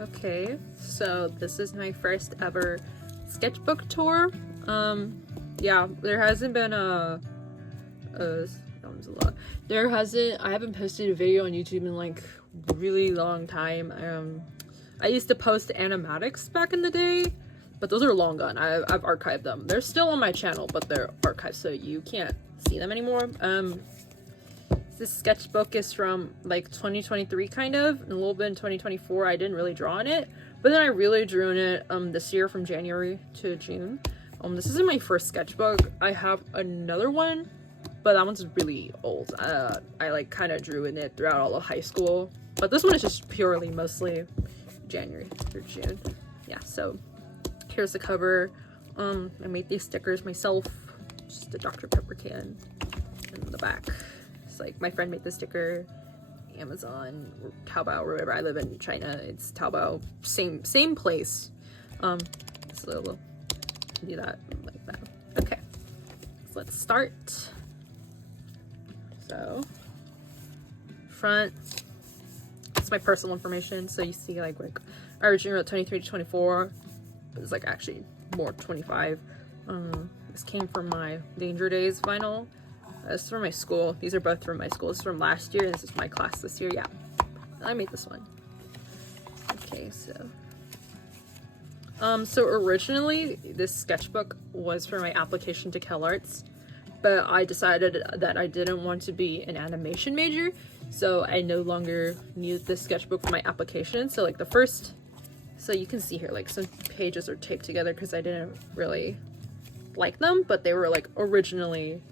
Okay, so this is my first ever sketchbook tour. Yeah, there hasn't been that one's a lot. I haven't posted a video on YouTube in like a really long time. I used to post animatics back in the day, but those are long gone. I've archived them. They're still on my channel, but they're archived, so you can't see them anymore. This sketchbook is from like 2023 kind of, and a little bit in 2024. I didn't really draw in it, but then I really drew in it this year from January to June. This isn't my first sketchbook. I have another one, but that one's really old. I like kind of drew in it throughout all of high school, but this one is just purely mostly January through June. Yeah, so here's the cover. I made these stickers myself, just a Dr. Pepper can, and the back. Like my friend made the sticker, Amazon or Taobao or wherever. I live in China, it's Taobao, same place. So we'll do that like that. Okay, so let's start. So front, it's my personal information, so you see like I originally wrote 23 to 24, but it's like actually more 25. This came from my Danger Days vinyl. This is from my school. These are both from my school. This is from last year. This is my class this year. Yeah, I made this one. Okay, so originally this sketchbook was for my application to CalArts, but I decided that I didn't want to be an animation major, so I no longer needed this sketchbook for my application. So like so you can see here, like some pages are taped together because I didn't really like them, but they were like originally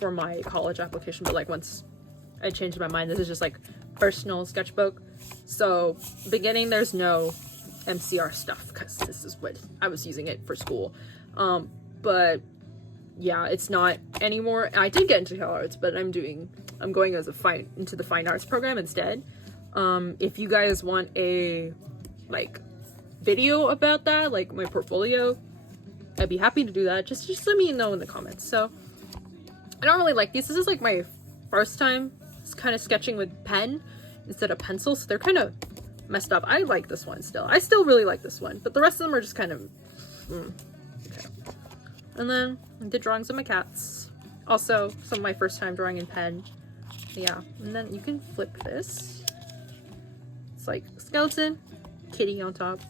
for my college application, but like once I changed my mind, this is just like personal sketchbook. So beginning, there's no MCR stuff because this is what I was using it for school. But yeah, it's not anymore. I did get into CalArts, but I'm going as into the fine arts program instead. If you guys want a like video about that, like my portfolio, I'd be happy to do that. Just let me know in the comments. So I don't really like these. This is like my first time kind of sketching with pen instead of pencil, so they're kind of messed up. I like this one still. I still really like this one, but the rest of them are just kind of okay. And then I did drawings of my cats. Also, some of my first time drawing in pen. Yeah, and then you can flip this. It's like skeleton, kitty on top,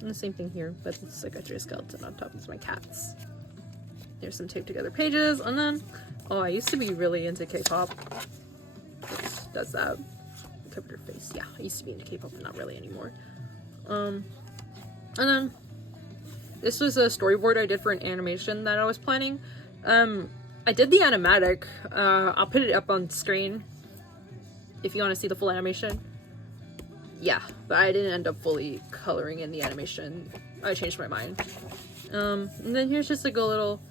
and the same thing here, but it's like a skeleton on top. It's my cats. Here's some taped together pages, and then I used to be really into K-pop. Does that? Covered her face. Yeah, I used to be into K-pop, but not really anymore. And then this was a storyboard I did for an animation that I was planning. I did the animatic. I'll put it up on screen if you want to see the full animation. Yeah, but I didn't end up fully coloring in the animation. I changed my mind. And then here's just like a little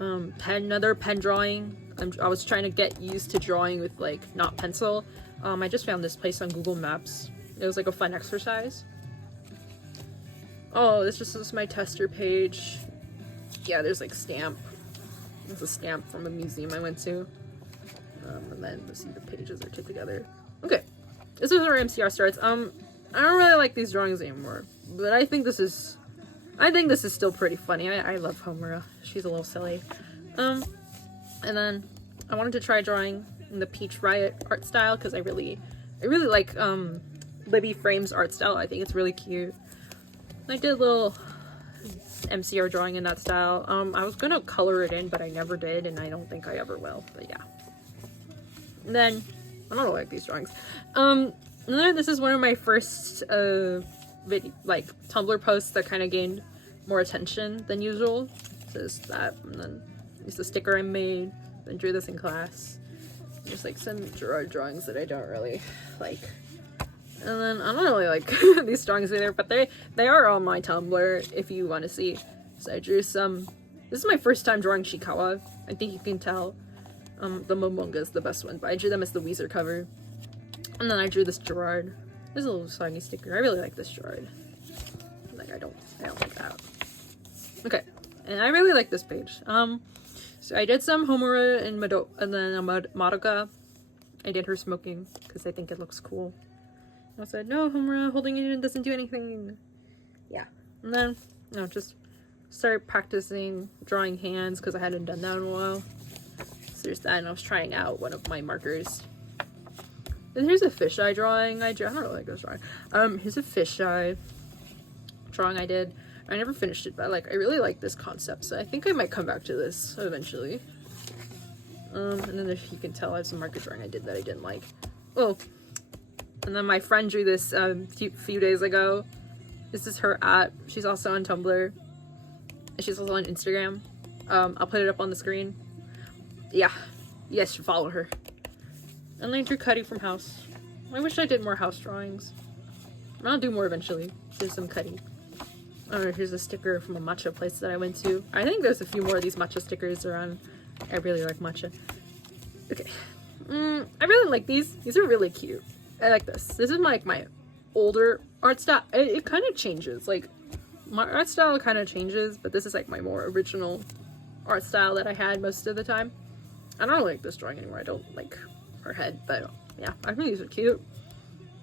another pen drawing. I was trying to get used to drawing with like not pencil. I just found this place on Google Maps. It was like a fun exercise. Oh, this just is my tester page. Yeah, there's like stamp. It's a stamp from a museum I went to. And then you see the pages are taped together. Okay, this is where MCR starts. I don't really like these drawings anymore, but I think this is still pretty funny. I love Homura. She's a little silly. And then I wanted to try drawing in the Peach Riot art style because I really like Libby Frame's art style. I think it's really cute. I did a little MCR drawing in that style. I was gonna color it in, but I never did, and I don't think I ever will. But yeah. And then I don't like these drawings. And then this is one of my first Tumblr posts that kind of gained more attention than usual. So this, that, and then it's the sticker I made. Then drew this in class. Just like some drawings that I don't really like. And then I don't really like these drawings either, but they are on my Tumblr if you want to see. So I drew some. This is my first time drawing Shikawa. I think you can tell. The Momonga is the best one, but I drew them as the Weezer cover. And then I drew this Gerard. There's a little soggy sticker. I really like this Gerard. Like I don't like that. Okay, and I really like this page. So I did some Homura and then Madoka. I did her smoking because I think it looks cool. I said, no, Homura, holding it in doesn't do anything. Yeah. And then, you know, just started practicing drawing hands because I hadn't done that in a while. So there's that, and I was trying out one of my markers. And here's a fisheye drawing I don't really like this drawing. Here's a fisheye drawing I did. I never finished it, but like I really like this concept, so I think I might come back to this eventually. And then if you can tell, I have some marker drawing I did that I didn't like. Oh, and then my friend drew this few days ago. This is her @ she's also on Tumblr. And she's also on Instagram. I'll put it up on the screen. Yeah, you guys should follow her. And then I drew Cuddy from House. I wish I did more house drawings. I'll do more eventually. There's some Cuddy. Here's a sticker from a matcha place that I went to. I think there's a few more of these matcha stickers around. I really like matcha. Okay. I really like these. These are really cute. I like this. This is like my older art style. It kind of changes. Like, my art style kind of changes, but this is like my more original art style that I had most of the time. I don't like this drawing anymore. I don't like her head, but yeah, I think these are cute.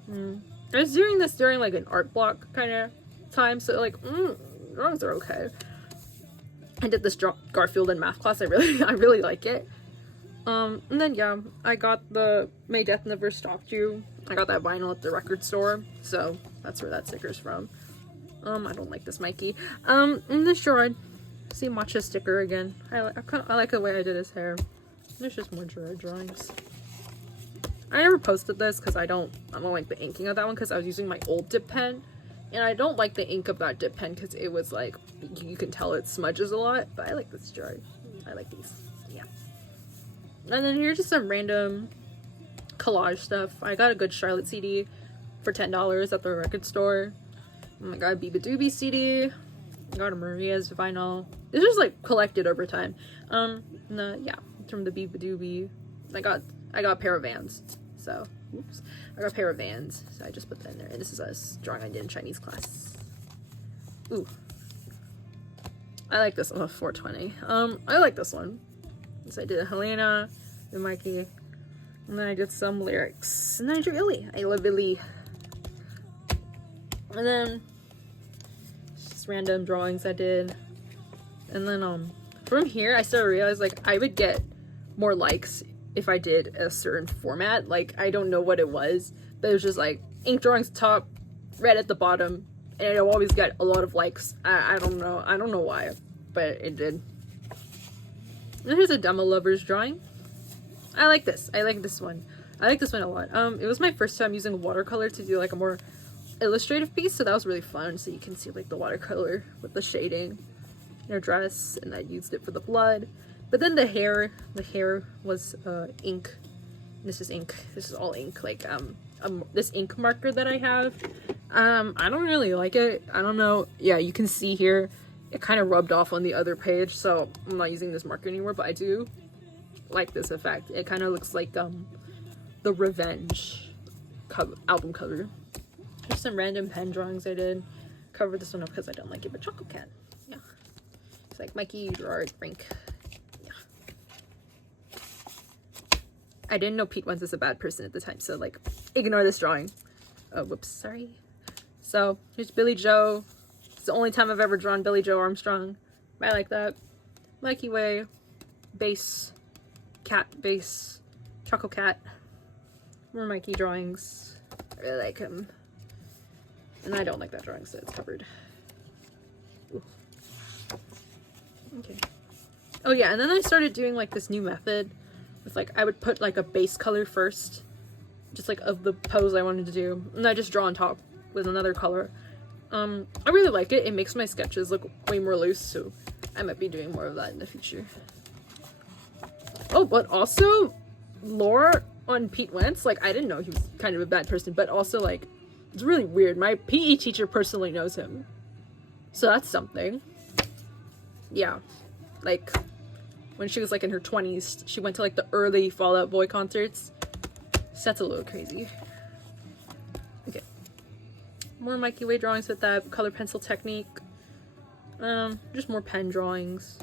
I was doing this during like an art block kind of time, so like drawings are okay. I did this Garfield in math class. I really like it. And then yeah, I got the May Death Never Stopped You. I got that vinyl at the record store, so that's where that sticker's from. I don't like this Mikey. And this Gerard. See Matcha sticker again. I like the way I did his hair. There's just more Gerard drawings. I never posted this because I don't like the inking of that one because I was using my old dip pen. And I don't like the ink of that dip pen because it was like, you can tell it smudges a lot, but I like this jar. I like these, yeah. And then here's just some random collage stuff. I got a Good Charlotte CD for $10 at the record store. I got a Biba Doobie CD. I got a Maria's vinyl. This is like collected over time. Yeah, from the Biba Doobie. I got a pair of Vans, so. Oops. I got a pair of Vans, so I just put that in there. And this is a drawing I did in Chinese class. Ooh. I like this one, 420. I like this one. So I did a Helena and Mikey. And then I did some lyrics. And then I drew Illy. I love Illy. And then just random drawings I did. And then from here I started to realize like I would get more likes if I did a certain format. Like, I don't know what it was, but it was just like ink drawings top, red at the bottom, and it always got a lot of likes. I don't know why, but it did. And here's a Demo Lovers drawing. I like this. I like this one. I like this one a lot. It was my first time using watercolor to do like a more illustrative piece, so that was really fun. So you can see like the watercolor with the shading in her dress, and I used it for the blood. But then the hair was ink. This is ink. This is all ink. Like this ink marker that I have. I don't really like it. I don't know. Yeah, you can see here, it kind of rubbed off on the other page, so I'm not using this marker anymore. But I do like this effect. It kind of looks like the Revenge album cover. There's some random pen drawings I did. Covered this one up because I don't like it, but Choco Cat. Yeah, it's like Mikey, Gerard, Brink. I didn't know Pete Wentz was a bad person at the time, so like, ignore this drawing. Oh, whoops, sorry. So, here's Billy Joe. It's the only time I've ever drawn Billy Joe Armstrong. I like that. Mikey Way, base, cat base, Choco Cat. More Mikey drawings. I really like him. And I don't like that drawing, so it's covered. Ooh. Okay. Oh yeah, and then I started doing like this new method. With like, I would put like a base color first, just like of the pose I wanted to do, and I just draw on top with another color. I really like it. It makes my sketches look way more loose, so I might be doing more of that in the future. Oh, but also, lore on Pete Wentz, like, I didn't know he was kind of a bad person, but also like, it's really weird. My PE teacher personally knows him, so that's something. Yeah, like, when she was like in her 20s, she went to like the early Fall Out Boy concerts. So that's a little crazy. Okay. More Mikey Way drawings with that color pencil technique. Just more pen drawings.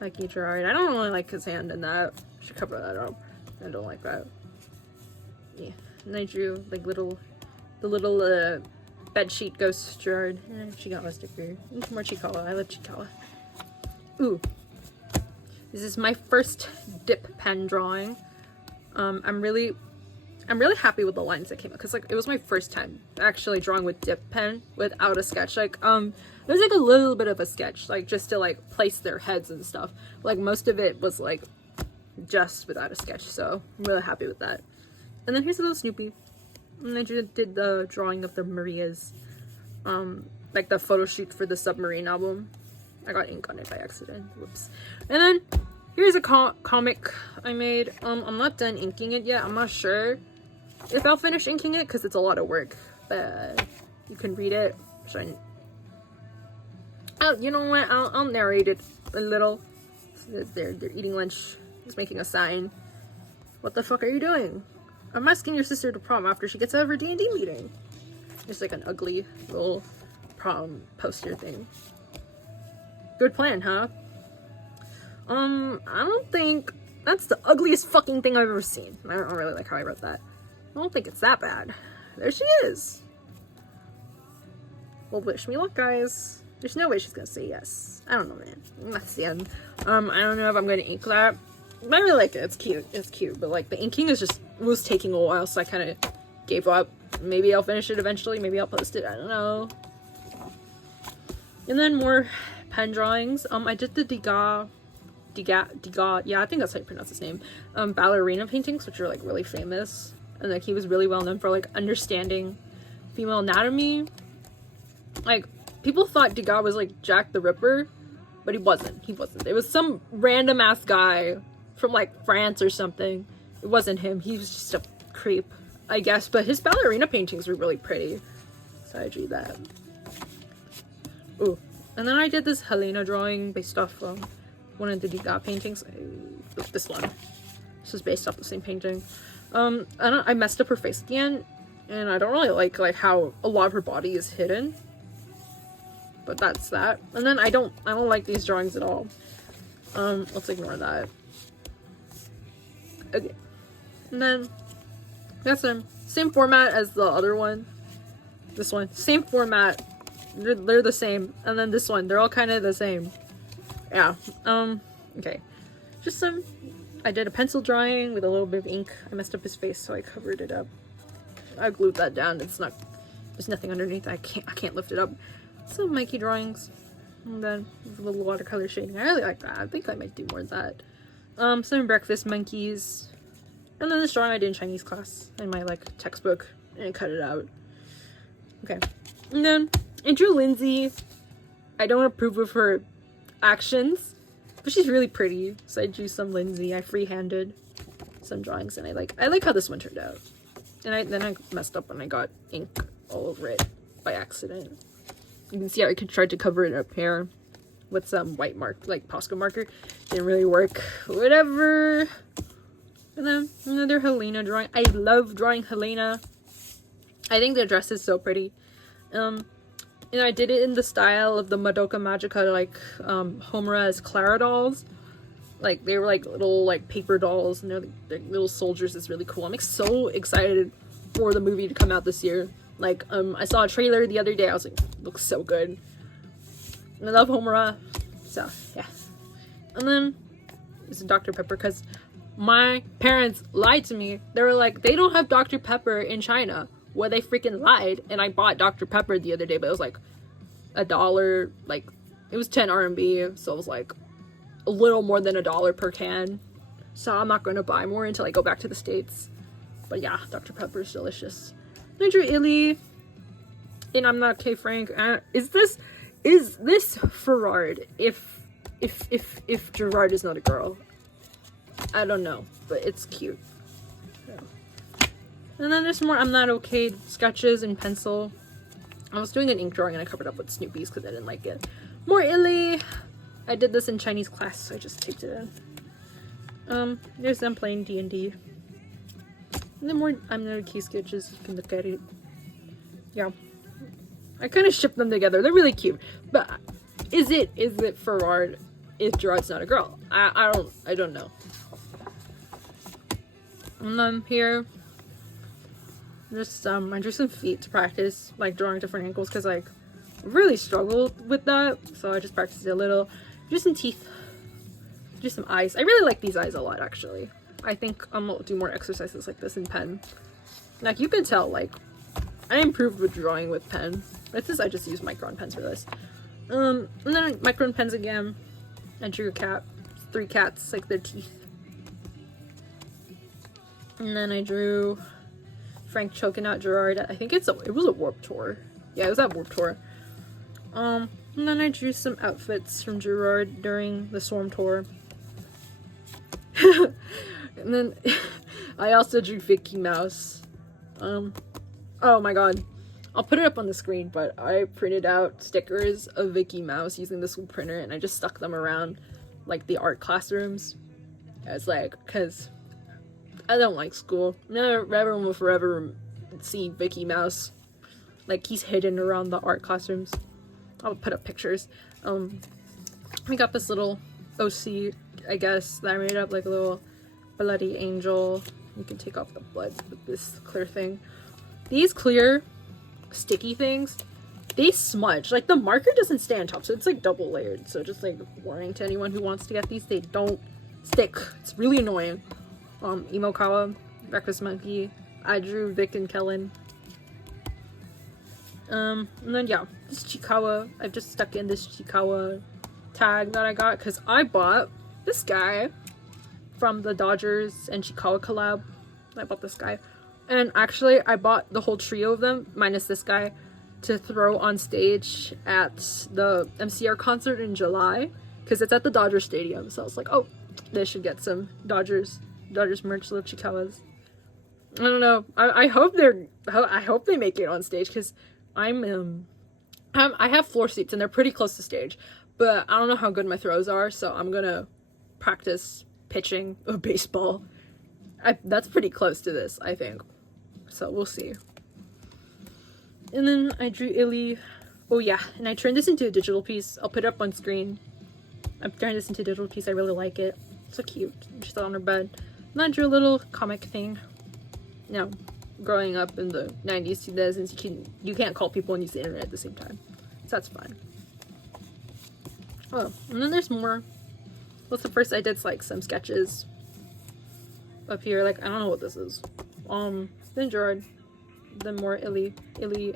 Mikey Gerard. I don't really like his hand in that. Should cover that up. I don't like that. Yeah. And I drew like little the little bed sheet ghost Gerard. She got my sticker. More Chikawa. I love Chikawa. Ooh. This is my first dip pen drawing. I'm really happy with the lines that came out, because like it was my first time actually drawing with dip pen without a sketch. Like it was like a little bit of a sketch, like just to like place their heads and stuff. Like most of it was like just without a sketch, so I'm really happy with that. And then here's a little Snoopy. And I did the drawing of the Marias, like the photo shoot for the Submarine album. I got ink on it by accident. Whoops. And then here's a comic I made. I'm not done inking it yet. I'm not sure if I'll finish inking it because it's a lot of work, but you can read it. You know what? I'll narrate it a little. So they're eating lunch. He's making a sign. What the fuck are you doing? I'm asking your sister to prom after she gets out of her D&D meeting. It's like an ugly little prom poster thing. Good plan, huh? I don't think that's the ugliest fucking thing I've ever seen. I don't really like how I wrote that. I don't think it's that bad. There she is. Well, wish me luck, guys. There's no way she's gonna say yes. I don't know, man. That's the end. I don't know if I'm gonna ink that. But I really like it. It's cute. It's cute. But like the inking was taking a while, so I kind of gave up. Maybe I'll finish it eventually. Maybe I'll post it. I don't know. And then more pen drawings. I did the Degas, yeah, I think that's how you pronounce his name. Ballerina paintings, which are like really famous. And like he was really well known for like understanding female anatomy. Like people thought Degas was like Jack the Ripper, but he wasn't. He wasn't. It was some random ass guy from like France or something. It wasn't him. He was just a creep, I guess. But his ballerina paintings were really pretty, so I drew that. Ooh, and then I did this Helena drawing based off one of the Degas paintings. This one. This is based off the same painting. I messed up her face at the end, and I don't really like how a lot of her body is hidden. But that's that. And then I don't like these drawings at all. Let's ignore that. Okay. And then that's them. Same format as the other one. This one. Same format. They're the same. And then this one. They're all kind of the same. Yeah. Okay. Just some... I did a pencil drawing with a little bit of ink. I messed up his face, so I covered it up. I glued that down. It's not... There's nothing underneath. I can't lift it up. Some Mikey drawings. And then a little watercolor shading. I really like that. I think I might do more of that. Some breakfast monkeys. And then this drawing I did in Chinese class in my textbook, and I cut it out. Okay. And then I drew Lindsay. I don't approve of her actions, but she's really pretty. So I drew some Lindsay. I freehanded some drawings, and I like how this one turned out. And then I messed up and I got ink all over it by accident. You can see I tried to cover it up here with some white mark, like Posca marker. Didn't really work. Whatever. And then another Helena drawing. I love drawing Helena. I think the dress is so pretty. And I did it in the style of the Madoka Magica, Homura's Clara dolls. Like, they were like little paper dolls, and they're little soldiers. It's really cool. I'm so excited for the movie to come out this year. I saw a trailer the other day. I was like, looks so good. And I love Homura. So, yeah. And then it's Dr. Pepper, because my parents lied to me. They were like, they don't have Dr. Pepper in China. Well, they freaking lied. And I bought Dr. Pepper the other day, but it was like $1. It was 10 RMB. So it was like a little more than $1 per can. So I'm not going to buy more until I go back to the States. But yeah, Dr. Pepper is delicious. I drew Illy. And I'm not K. Frank. Is this Gerard if Gerard is not a girl? I don't know, but it's cute. Yeah. And then there's more I'm Not Okay sketches in pencil. I was doing an ink drawing and I covered up with Snoopy's because I didn't like it. More Illy. I did this in Chinese class, so I just taped it in. There's them playing D&D. And then more I'm Not Okay sketches. You can look at it. Yeah. I kind of shipped them together. They're really cute. But is it Gerard if Gerard's not a girl? I don't know. And then here, Just I drew some feet to practice, like drawing different angles, because like really struggled with that, so I just practiced it a little. Drew some teeth, drew some eyes. I really like these eyes a lot, actually. I think I'm gonna do more exercises like this in pen. Like you can tell, like I improved with drawing with pen. It's just I just use micron pens for this. And then micron pens again. I drew a cat, 3 cats, like their teeth. And then I drew Frank choking out Gerard. I think it was a Warped Tour. Yeah, it was at Warped Tour. And then I drew some outfits from Gerard during the Storm Tour. And then I also drew Vicky Mouse. Oh my god. I'll put it up on the screen, but I printed out stickers of Vicky Mouse using this little printer, and I just stuck them around like the art classrooms. It's like, cause I don't like school. No, everyone will forever see Vicky Mouse. Like he's hidden around the art classrooms. I'll put up pictures. We got this little OC, I guess, that I made up, like a little bloody angel. You can take off the blood with this clear thing. These clear sticky things, they smudge. Like the marker doesn't stay on top, so it's like double layered. So just like warning to anyone who wants to get these, they don't stick. It's really annoying. Imokawa, Breakfast Monkey. I drew Vic and Kellen. And then yeah, this Chikawa, I've just stuck in this Chikawa tag that I got because I bought this guy from the Dodgers and Chikawa collab. I bought this guy. And actually, I bought the whole trio of them, minus this guy, to throw on stage at the MCR concert in July, because it's at the Dodger Stadium. So I was like, oh, they should get some Dodgers merch, little Chikawas. I don't know. I hope they make it on stage, because I have floor seats and they're pretty close to stage, but I don't know how good my throws are, so I'm gonna practice pitching a baseball. That's pretty close to this, I think. So we'll see. And then I drew Illy. Oh yeah, and I turned this into a digital piece. I'll put it up on screen. I'm turning this into a digital piece. I really like it. So cute. She's on her bed. And then I drew a little comic thing. Now, growing up in the 90s, 2000s, you can't call people and use the internet at the same time. So that's fine. Oh, and then there's more. What's the first I did like some sketches up here. Like, I don't know what this is. Then Gerard. Then more Illy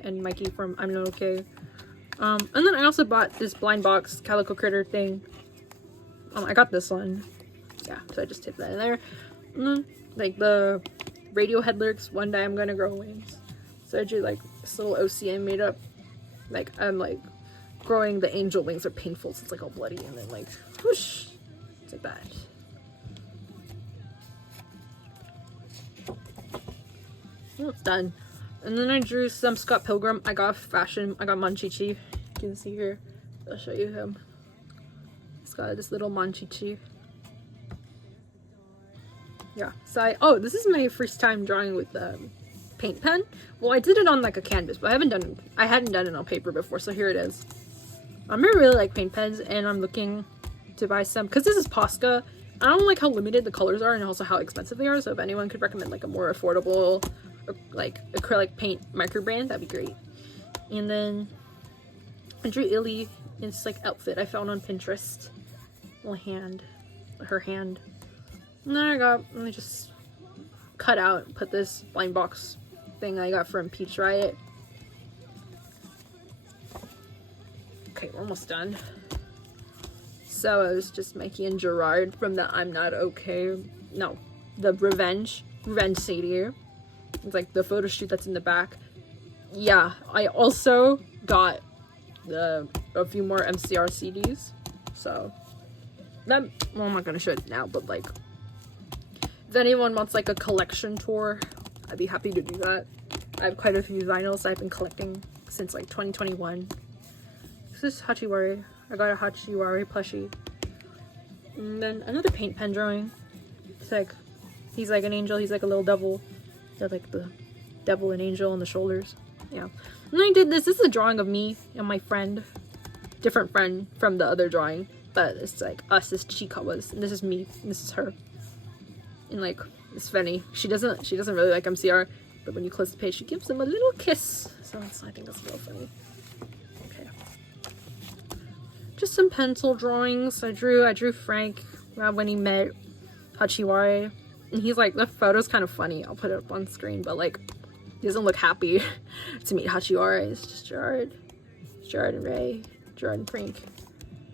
and Mikey from I'm Not Okay. And then I also bought this blind box Calico Critter thing. I got this one. Yeah, so I just taped that in there. And then, like the Radiohead lyrics, one day I'm gonna grow wings. So I drew like this little OC I made up. Like I'm like growing the angel wings are painful, so it's like all bloody, and then like whoosh. It's like that. Well, it's done. And then I drew some Scott Pilgrim. I got Monchichi. You can see here. I'll show you him. He's got this little Monchichi. Yeah. So this is my first time drawing with the paint pen. Well, I did it on like a canvas, but I hadn't done it on paper before, so here it is. I really like paint pens, and I'm looking to buy some because this is Posca. I don't like how limited the colors are and also how expensive they are, so if anyone could recommend like a more affordable like acrylic paint marker brand, that'd be great. And then I drew Illy in this like outfit I found on Pinterest. Her hand. And then I just cut out and put this blind box thing I got from Peach Riot. Okay, we're almost done. So it was just Mikey and Gerard from the I'm Not Okay. No, the Revenge CD. It's like the photo shoot that's in the back. Yeah, I also got a few more MCR CDs. So that, well, I'm not gonna show it now, but like if anyone wants like a collection tour, I'd be happy to do that. I have quite a few vinyls I've been collecting since like 2021. This is Hachiwari. I got a Hachiwari plushie. And then another paint pen drawing. It's like, he's like an angel, he's like a little devil. They're like the devil and angel on the shoulders. Yeah. And I did this. This is a drawing of me and my friend. Different friend from the other drawing. But it's like us as Chikawas. And this is me. And this is her. And like, it's funny. She doesn't really like MCR. but when you close the page, she gives him a little kiss. So I think that's a little funny. Okay. Just some pencil drawings. I drew Frank when he met Hachiwari. And he's like, the photo's kind of funny. I'll put it up on screen, but like, he doesn't look happy to meet Hachiwari. It's just Gerard. It's Gerard and Ray. Gerard and Frank.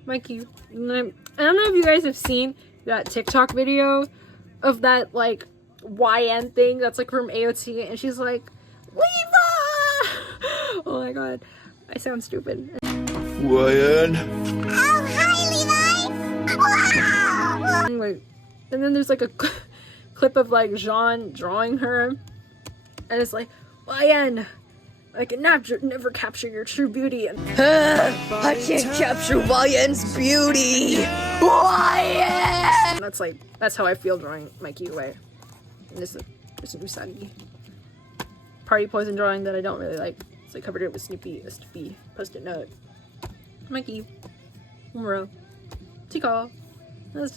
Mikey. And I don't know if you guys have seen that TikTok video of that like YN thing that's like from AOT, and she's like, Levi! Oh my god. I sound stupid. YN. Oh, hi, Levi! Wow! Anyway, and then there's like a clip of like Jean drawing her, and it's like, YN, I can never capture your true beauty. And I can't capture YN's beauty. YN! That's how I feel drawing Mikey away. And this is a Usagi party poison drawing that I don't really like, so I covered it with Snoopy post-it note. Mikey, Umura, Tika. This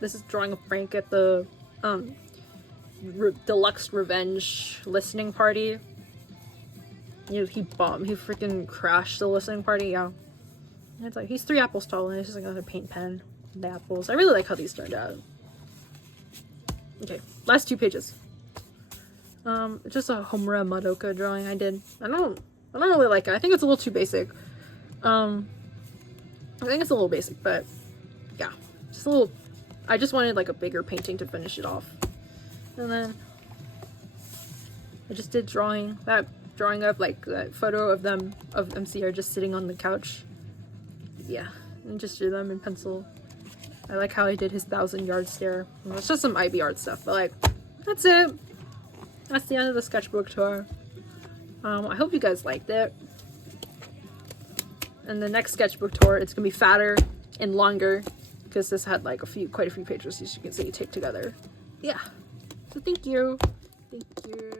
is drawing of Frank at the deluxe revenge listening party. He freaking crashed the listening party. Yeah, and it's like he's 3 apples tall, and it's just like a paint pen, the apples. I really like how these turned out. Okay, last 2 pages. It's just a Homura Madoka drawing I did. I don't really like it. I think it's a little too basic. I think it's a little basic, but yeah, just a little. I just wanted like a bigger painting to finish it off. And then I just did that drawing of like that photo of them, of MCR just sitting on the couch. Yeah, and just drew them in pencil. I like how I did his 1,000-yard stare. It's just some IB art stuff, but like, that's it. That's the end of the sketchbook tour. I hope you guys liked it. And the next sketchbook tour, it's gonna be fatter and longer, because this had like quite a few pages, as you can see, taped together. Yeah. So thank you. Thank you.